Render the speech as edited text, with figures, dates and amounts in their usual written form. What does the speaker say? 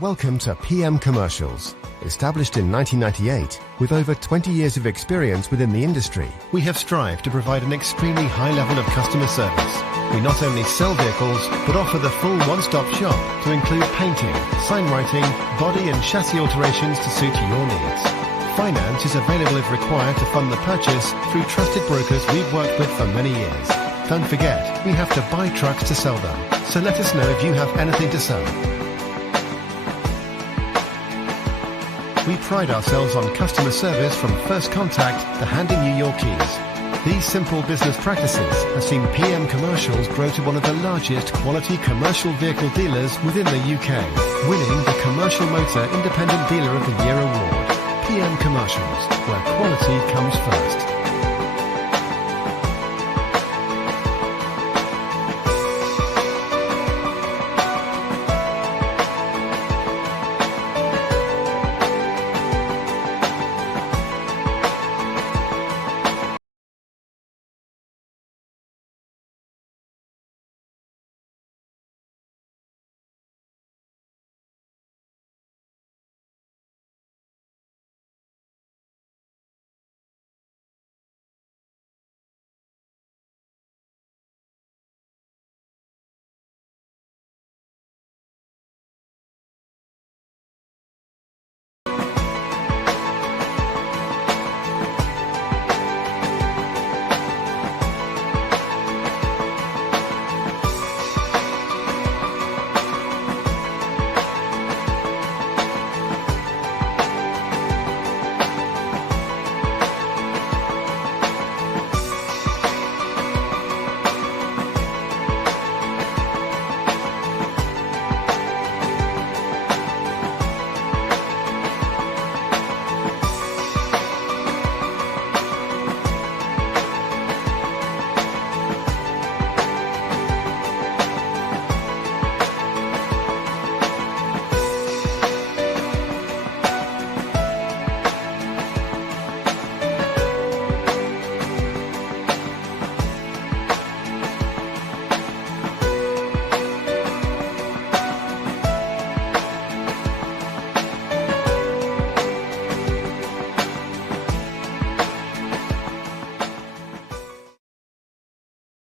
Welcome to PM Commercials. Established in 1998, with over 20 years of experience within the industry, we have strived to provide an extremely high level of customer service. We not only sell vehicles, but offer the full one-stop shop to include painting, sign writing, body and chassis alterations to suit your needs. Finance is available if required to fund the purchase through trusted brokers we've worked with for many years. Don't forget, we have to buy trucks to sell them, so let us know if you have anything to sell. We pride ourselves on customer service from first contact to handing you your keys. These simple business practices have seen PM Commercials grow to one of the largest quality commercial vehicle dealers within the UK, winning the Commercial Motor Independent Dealer of the Year award. PM Commercials, where quality comes first.